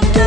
the